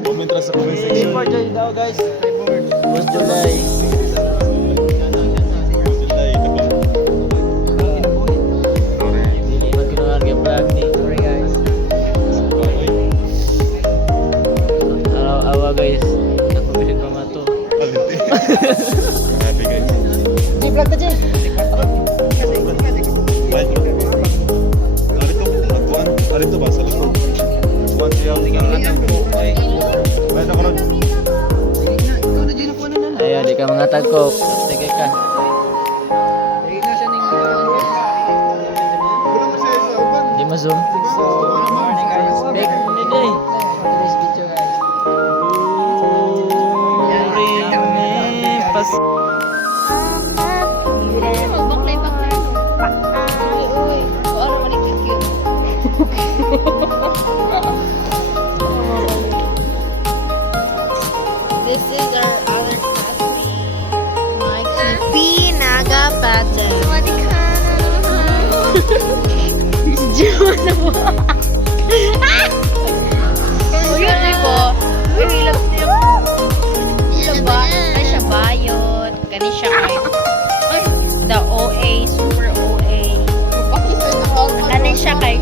Comment ra sa comment section. For Joy daw guys. Boss July. Dili man kinuha ang vlog ni. Sorry guys. Awa guys. Nakubilig pa mato. Happy guys. Di vlog ta Jay. Bye. Arito ba sa likod? One siya. Bye na karon. Ayan, di ka mga tagkok. Sige ka. Di mo zoom. Good morning guys. Big day. Today's video guys. Pas. This is our other classmate, Mikey B. Naga Patten. Joanna mo. Uyun, di ba? Hilap niya. Hilap ba? Ay, siya bayot. Kani siya kay the OA, super OA. Kani siya kay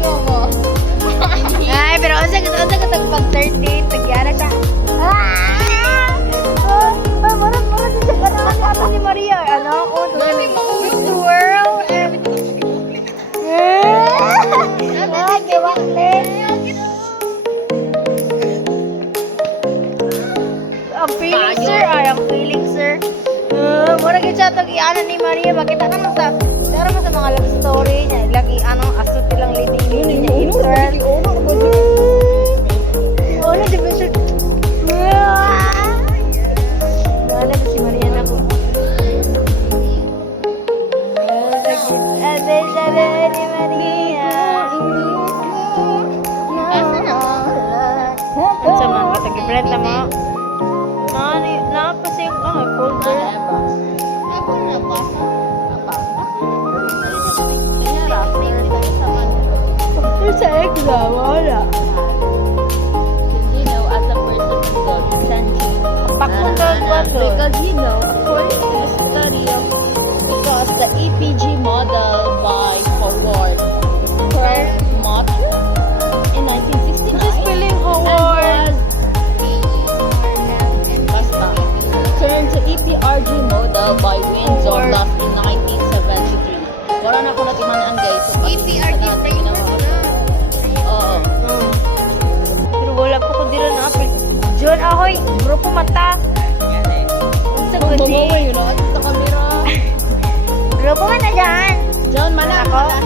ay, pero unsa ka pag 13, tagyara siya. Marap siya kana ni Maria. Ano? Miss World. Ang feeling sir, ang feeling sir. Mura gid siya tag iana ni Maria, bakit ka mo sa pero mo sa mga love story niya, lagi ano asot lang leading niya intern. Ano di ba siya? Wala ba si Maria na ko? Ate siya ni Maria. Sa mga katag-ibrenta mo. Napasig ka, folder. Sa exam, wala. As a person of God, sentient. Because according to the study of, because the EPG model by Howard Mott in 1960, Just feeling Howard. turned to EPRG model by Windsor last in 1973. Wala na ko natimanaan guys. So, EPRG framework na. Oo. Pero wala pa ko dira na apil. John, ahoy! Grupo mata! Unsa Kung gudi? bumawa yun, sa camera. Grupo man na dyan! John, mana Ako? ako?